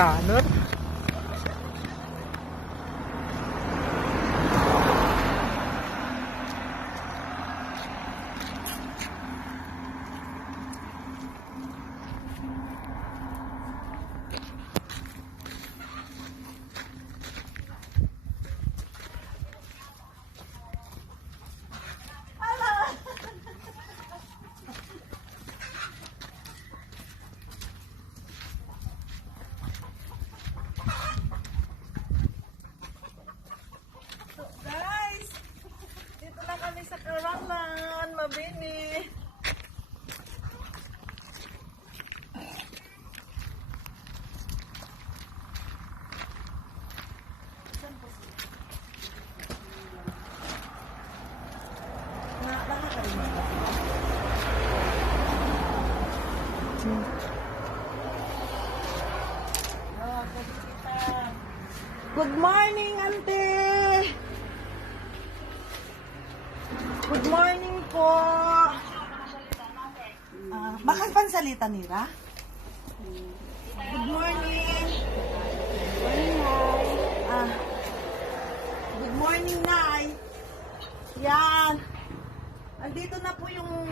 runner. Mabini. Good morning, Ante. Good morning po. Bakit pansalita nila? Good morning. Good morning, Nay. Yan. Andito na po yung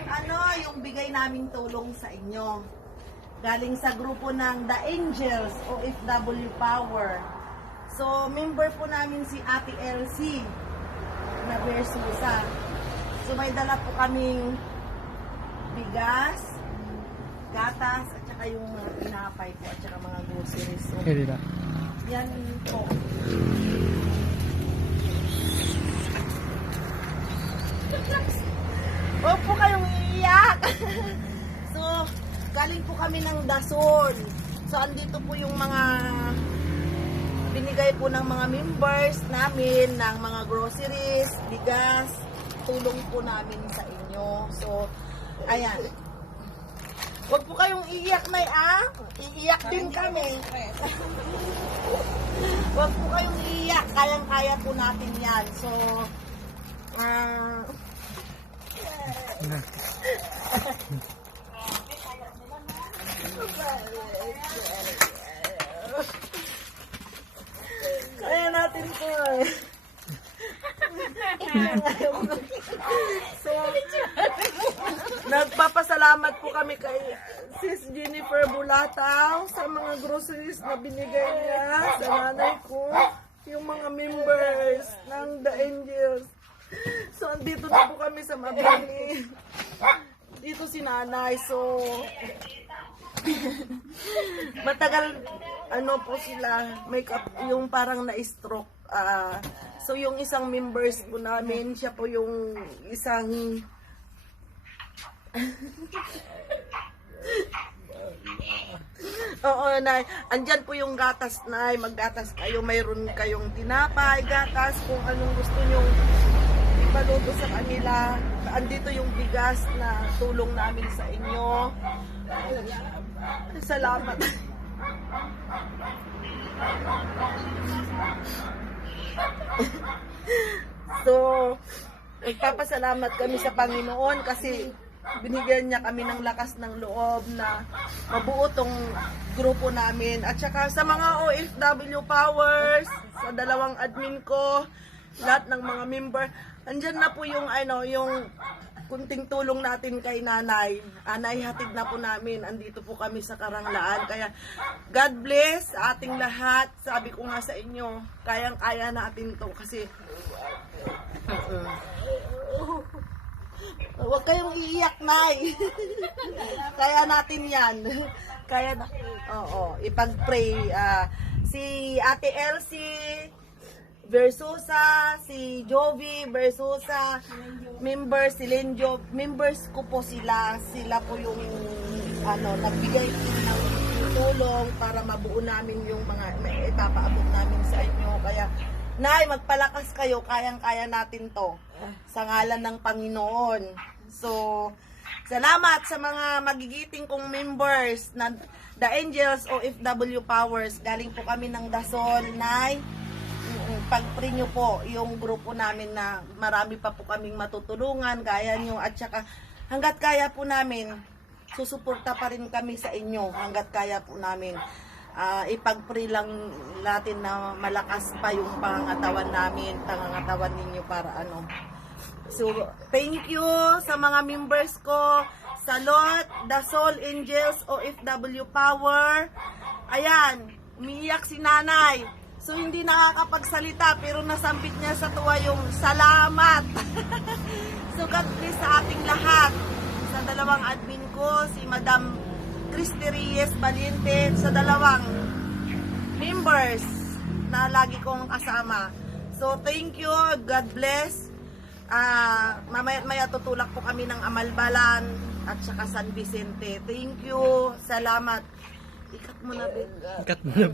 yung bigay naming tulong sa inyo. Galing sa grupo ng The Angels OFW Power. So, member po namin si Ate Elsie na Versusa. So, may dala po kaming bigas, gatas, at saka yung mga tinapay po, at saka mga groceries. So, yan po. Huwag po kayong iiyak. So, galing po kami ng Dasol. So, andito po yung mga binigay po ng mga members namin ng mga groceries, bigas, tulong po namin sa inyo. So, ayan. Huwag po kayong iiyak na iiyak din kami. Huwag po kayong iiyak, kayang-kaya po natin yan. So, kaya natin po. So, nagpapasalamat po kami kay Sis Jennifer Bulataw sa mga groceries na binigay niya sa nanay ko, yung mga members ng The Angels. So, andito na po kami sa Mabini. Dito si nanay. So, matagal po sila, yung parang na-stroke. So yung isang members po namin, siya po yung isang oo, Nay. Andyan po yung gatas, Nay. Maggatas kayo. Mayroon kayong tinapay, gatas, kung anong gusto nyong ipaluto sa kanila. Andito yung bigas na tulong namin sa inyo. Salamat. So, nagpapasalamat kami sa Panginoon kasi binigyan niya kami ng lakas ng loob na mabuo tong grupo namin. At saka sa mga OFW Powers, sa dalawang admin ko, lahat ng mga member, andyan na po yung yung kunting tulong natin kay nanay. Hatid na po namin. Andito po kami sa Karanglaan. Kaya God bless sa ating lahat. Sabi ko nga sa inyo, kayang-kaya natin to kasi huwag kayong iiyak, Nay. Kaya natin yan. Kaya na, ipag-pray. Si Ate Elsie Versusa, si Jovi Versusa, members, si Lenjo, members ko po sila po yung nagbigay ng tulong para mabuo namin yung mga ipapaabot namin sa inyo. Kaya, Nay, magpalakas kayo, kayang-kaya natin to sa ngalan ng Panginoon. So, salamat sa mga magigiting kong members na The Angels OFW Powers. Galing po kami ng Dasol, Nay. Pag-pray nyo po yung grupo namin na marami pa po kaming matutulungan, kaya nyo, at saka hanggat kaya po namin, susuporta pa rin kami sa inyo, hanggat kaya po namin. ipag-pray lang natin na malakas pa yung pangangatawan namin, pangangatawan ninyo para ano. So, thank you sa mga members ko, sa Lot, The Soul Angels, OFW Power. Ayan, umiiyak si nanay. So, hindi nakakapagsalita pero nasambit niya sa tuwa yung salamat. So, God bless sa ating lahat. Sa dalawang admin ko, si Madam Christy Reyes Valiente, sa dalawang members na lagi kong kasama. So, thank you. God bless. Mamaya tutulak po kami ng Amalbalan at saka San Vicente. Thank you. Salamat. Ikat mo na, Ben. Ikat mo na.